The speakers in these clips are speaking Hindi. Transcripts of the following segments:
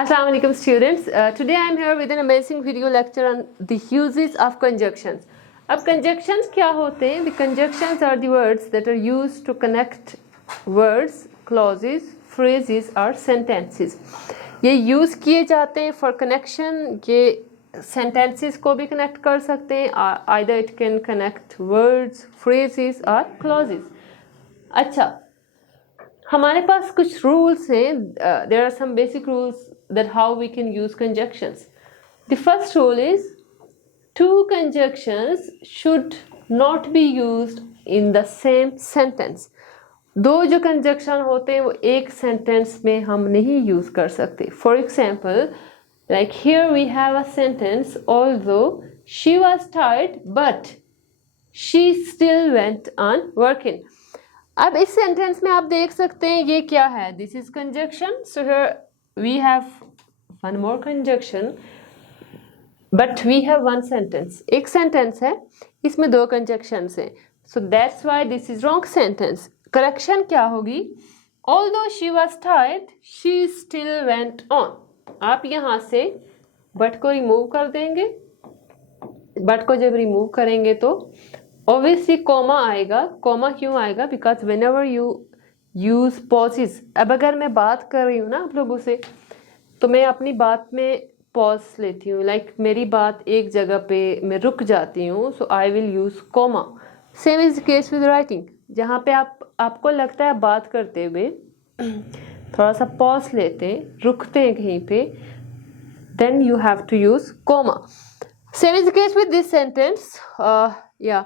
Assalamu alaikum students. Today I am here with an amazing video lecture on the uses of conjunctions. अब conjunctions क्या होते हैं? The conjunctions are the words that are used to connect words, clauses, phrases or sentences. ये use किए जाते हैं for connection. ये sentences को भी connect कर सकते हैं. Either it can connect words, phrases or clauses. अच्छा, हमारे पास कुछ रूल्स हैं. There are some basic rules that how we can use conjunctions. The first rule is two conjunctions should not be used in the same sentence. दो जो conjunction होते हैं वो एक sentence में हम नहीं use कर सकते. For example, like here we have a sentence, although she was tired but she still went on working. अब इस सेंटेंस में आप देख सकते हैं ये क्या है. This is conjunction. So here we have one more conjunction but we have one sentence. एक सेंटेंस है, इसमें दो कंजक्शंस हैं. So that's why this is wrong sentence. Correction क्या होगी? Although she was tired she still went on. आप यहाँ से बट को रिमूव कर देंगे. बट को जब रिमूव करेंगे तो ऑब्वियसली कॉमा आएगा. कॉमा क्यों आएगा? Because whenever you use pauses. अब अगर मैं बात कर रही हूँ ना आप लोगों से, तो मैं अपनी बात में पॉज लेती हूँ. लाइक मेरी बात एक जगह पे मैं रुक जाती हूँ, so I will use comma. Same is case with writing. जहाँ पे आपको लगता है बात करते हुए थोड़ा सा पॉज लेते हैं, रुकते हैं कहीं पे, then you have to use comma. Same is case with this sentence. या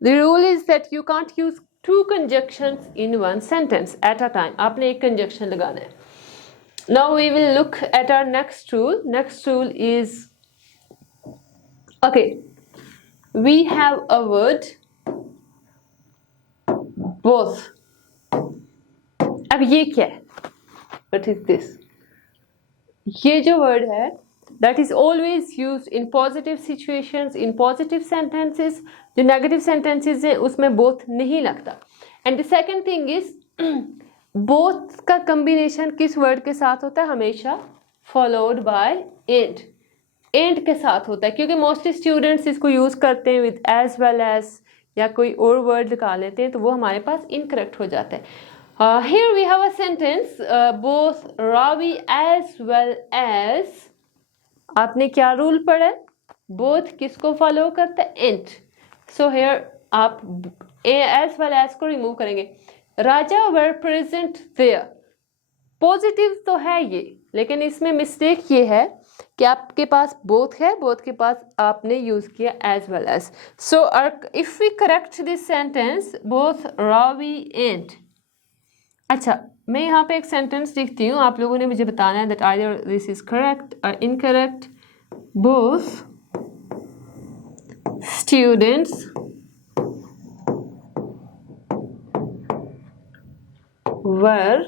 The rule is that you can't use two conjunctions in one sentence at a time. आपने एक conjunction लगाना है. Now we will look at our next rule. Next rule is, okay, we have a word both. अब ये क्या है? What is this? ये जो word है, that is always used in positive situations, in positive sentences. जो negative sentences हैं उसमें both नहीं लगता. And the second thing is both का combination किस word के साथ होता है? हमेशा followed by and. And के साथ होता है, क्योंकि most students इसको use करते हैं with as well as या कोई और word लगा लेते हैं, तो वो हमारे पास incorrect हो जाता है. Here we have a sentence, both Ravi as well as. आपने क्या रूल पढ़ा है? बोथ किसको फॉलो करता है? एंड. सो हेयर आप एज वेल एज को रिमूव करेंगे. राजा वर प्रेजेंट देयर. पॉजिटिव तो है ये, लेकिन इसमें मिस्टेक ये है कि आपके पास बोथ है, बोथ के पास आपने यूज किया as well as. So if we correct this sentence both Ravi and. अच्छा, मैं यहाँ पे एक सेंटेंस लिखती हूँ, आप लोगों ने मुझे बताना है that either this is correct और incorrect. Both students were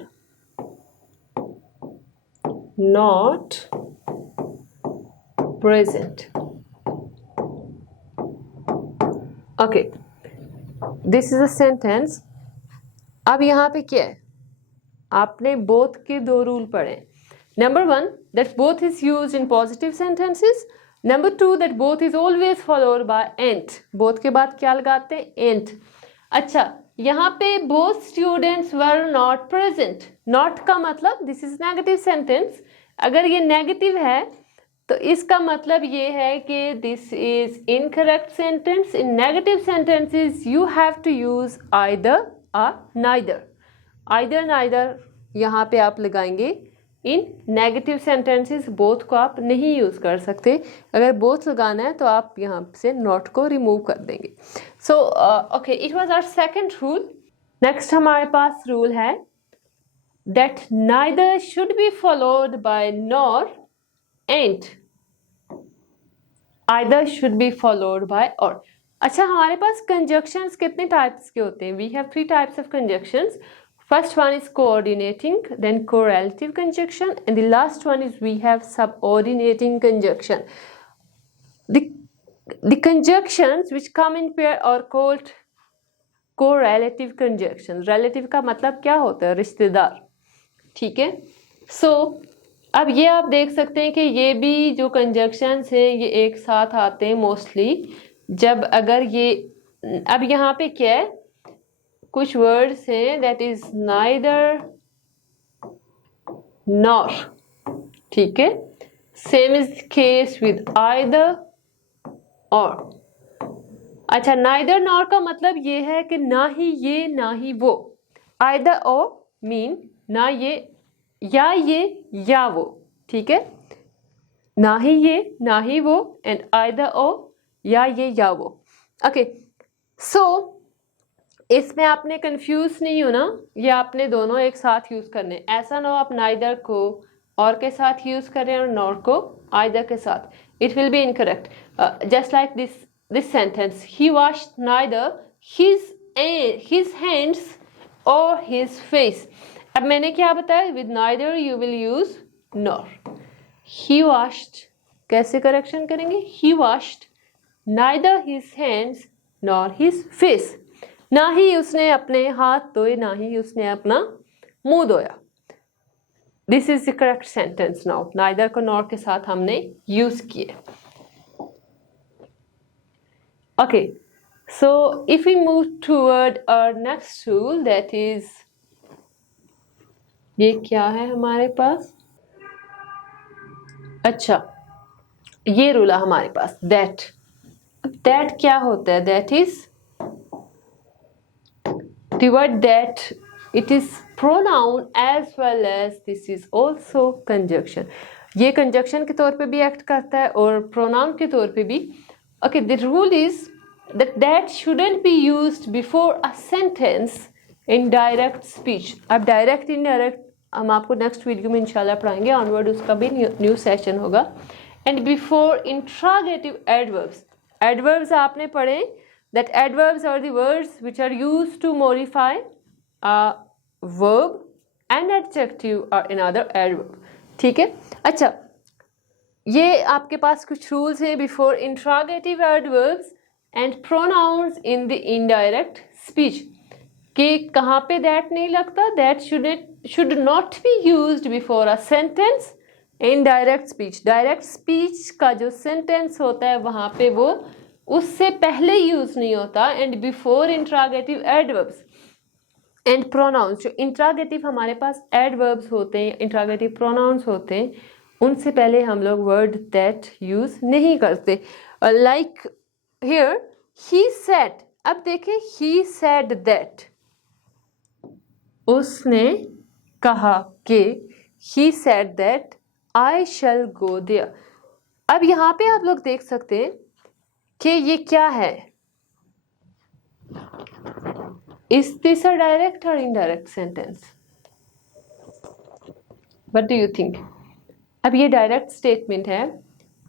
not present. Okay, this is a sentence. अब यहाँ पे क्या है? आपने बोथ के दो रूल पढ़े. Number one, that both is used in positive sentences. Number two, that both is always followed by and. both के बाद क्या लगाते हैं? and. अच्छा, यहाँ पे both students were not present. not का मतलब this is negative sentence. अगर ये negative है तो इसका मतलब ये है कि this is incorrect sentence. In negative sentences you have to use either or neither. Either neither यहाँ पे आप लगाएंगे. इन नेगेटिव सेंटेंसेस बोथ को आप नहीं यूज कर सकते. अगर बोथ लगाना है तो आप यहाँ से नॉट को रिमूव कर देंगे. So okay, it was our second rule. Next हमारे पास रूल है that neither should be followed by nor and. Either should be followed by or. अच्छा, हमारे पास कंजक्शंस कितने टाइप्स के होते हैं? We have 3 types of conjunctions. First one is coordinating, then correlative conjunction, and the last one is we have subordinating conjunction. The conjunctions which come in pair are called correlative conjunctions. Relative का मतलब क्या होता है? रिश्तेदार. ठीक है. So अब ये आप देख सकते हैं कि ये भी जो कंजक्शंस हैं ये एक साथ आते हैं मोस्टली जब अगर ये, अब यहाँ पे क्या है, कुछ वर्ड्स हैं दैट इज नाइदर नॉर, ठीक है। Same is case with either और। अच्छा, नाइदर नॉर का मतलब ये है कि ना ही ये ना ही वो। आइदर और मीन ना ये या वो, ठीक है, ना ही ये ना ही वो, एंड आइदर और या ये या वो। ओके, सो इसमें आपने कंफ्यूज नहीं होना, ये आपने दोनों एक साथ यूज करने। ऐसा ना हो आप नाइदर को और के साथ यूज करें और नॉर को आइदर के साथ, it will be incorrect. Just like this sentence, he washed neither his hands or his face। अब मैंने क्या बताया, with neither you will use nor. He washed, कैसे करेक्शन करेंगे, he washed neither his hands nor his face. ना ही उसने अपने हाथ धोए ना ही उसने अपना मुंह धोया। This is the correct sentence. Now neither को नॉर के साथ हमने यूज किए। Okay, so if we move toward our next rule, that is, ये क्या है हमारे पास, अच्छा ये रूल है हमारे पास, दैट। दैट क्या होता है, that is the word that, it is pronoun as well as this is also conjunction। ये conjunction के तौर पे भी एक्ट करता है और pronoun के तौर पे भी। Okay, the rule is that shouldn't be used before a sentence in direct speech। अब direct indirect हम आपको नेक्स्ट वीडियो में इंशाल्लाह पढ़ाएंगे, ऑनवर्ड उसका भी न्यू सेशन होगा। And before interrogative adverbs, adverbs आपने पढ़े, that adverbs are the words which are used to modify a verb and adjective or another adverb, ठीक है। अच्छा, ये आपके पास कुछ रूल्स हैं before interrogative adverbs and pronouns in the indirect speech, कि कहाँ पे दैट नहीं लगता, that should not be used before a sentence in direct speech. Direct speech का जो सेंटेंस होता है वहाँ पे वो उससे पहले यूज नहीं होता। And before interrogative adverbs and pronouns, जो इंट्रागेटिव हमारे पास एडवर्ब्स होते हैं, इंट्रागेटिव प्रोनाउंस होते हैं, उनसे पहले हम लोग वर्ड दैट यूज नहीं करते। लाइक हियर ही सेड, अब देखें ही सेड दैट, उसने कहा कि, he said that I shall go there. अब यहाँ पे आप लोग देख सकते हैं कि ये क्या है, इज दिस अ डायरेक्ट और indirect sentence, what do you think. अब ये डायरेक्ट स्टेटमेंट है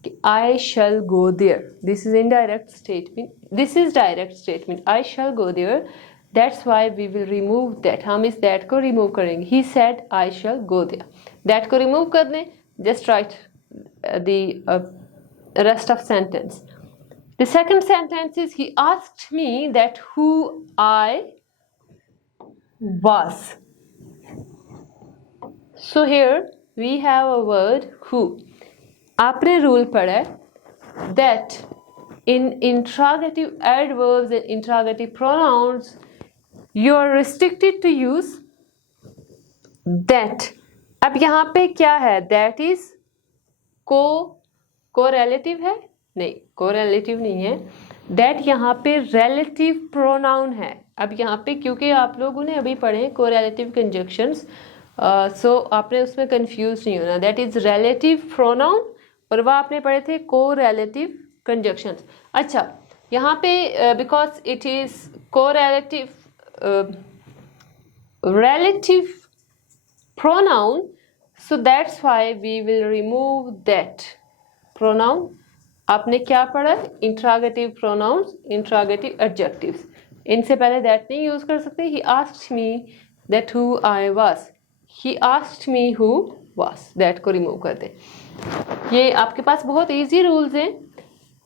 कि I shall go there, this is indirect statement, this is direct statement, I shall go there, that's why we will remove that. हम इस दैट को रिमूव करेंगे। He said I shall go there, that को रिमूव कर दें, just write the rest of sentence. The second sentence is, he asked me that who I was। So here we have a word who। आपने रूल पढ़ा है that in interrogative adverbs and interrogative pronouns you are restricted to use that। अब यहाँ पे क्या है, that is co-relative है, नहीं कोरिलेटिव नहीं है, दैट यहाँ पे रिलेटिव प्रोनाउन है। अब यहाँ पे क्योंकि आप लोगों ने अभी पढ़े कोरिलेटिव कंजक्शंस, सो आपने उसमें कंफ्यूज नहीं होना, दैट इज रिलेटिव प्रोनाउन, और वह आपने पढ़े थे कोरिलेटिव कंजक्शंस। अच्छा, यहाँ पे because it is correlative relative pronoun, so that's why we will remove that pronoun. आपने क्या पढ़ा, इंट्रागेटिव प्रोनाउंस, इंट्रागेटिव एडजेक्टिव्स, इनसे पहले दैट नहीं यूज कर सकते। He asked me that who I was, he asked me who was, that को रिमूव कर दें। ये आपके पास बहुत इजी रूल्स हैं,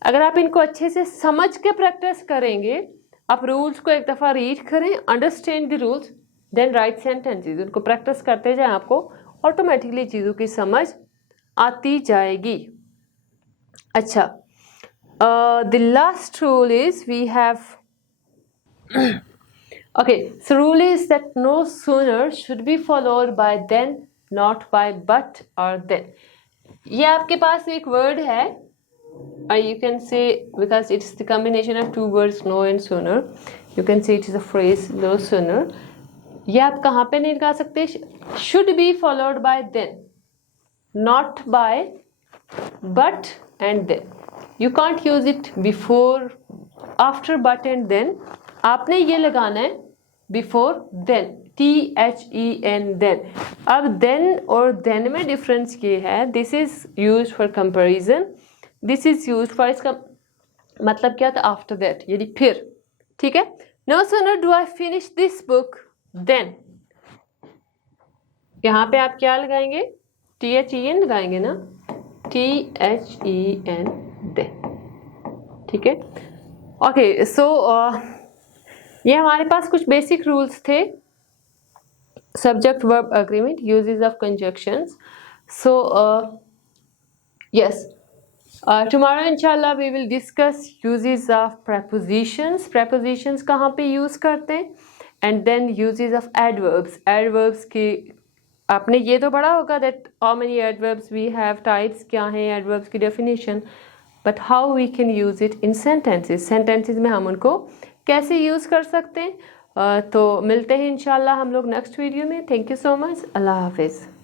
अगर आप इनको अच्छे से समझ के प्रैक्टिस करेंगे, आप रूल्स को एक दफ़ा रीड करें, understand the rules, then write sentences, उनको प्रैक्टिस करते जाएं, आपको ऑटोमेटिकली चीज़ों की समझ आती जाएगी. अच्छा, the last rule is we have okay, so rule is that no sooner should be followed by then, not by but or then. ये आपके पास एक word है, you can say, because it's the combination of two words no and sooner, you can say it is a phrase no sooner. ये आप कहाँ पे नहीं लगा सकते? should be followed by then, not by but and then. You can't use it before, after but and then. आपने ये लगाना है before then, THEN then. अब then और then में difference ये है, this is used for comparison, this is used for, इसका मतलब क्या था, after that, यानी फिर. ठीक है. No sooner do I finish this book then. यहाँ पे आप क्या लगाएंगे? THEN लगाएंगे ना, THEN then. ठीक है. ओके, सो ये हमारे पास कुछ बेसिक रूल्स थे. Subject verb agreement, uses of conjunctions. So yes, tomorrow इंशाल्लाह we will discuss uses of prepositions. Prepositions कहाँ पे यूज़ करते हैं, and then uses of adverbs. Adverbs की आपने ये तो पढ़ा होगा that how many adverbs we have, types क्या हैं एडवर्ब्स की definition, but how we can use it in sentences. Sentences में हम उनको कैसे यूज़ कर सकते हैं. तो मिलते हैं इंशाल्लाह हम लोग नेक्स्ट वीडियो में. Thank you so much. अल्लाह हाफिज़.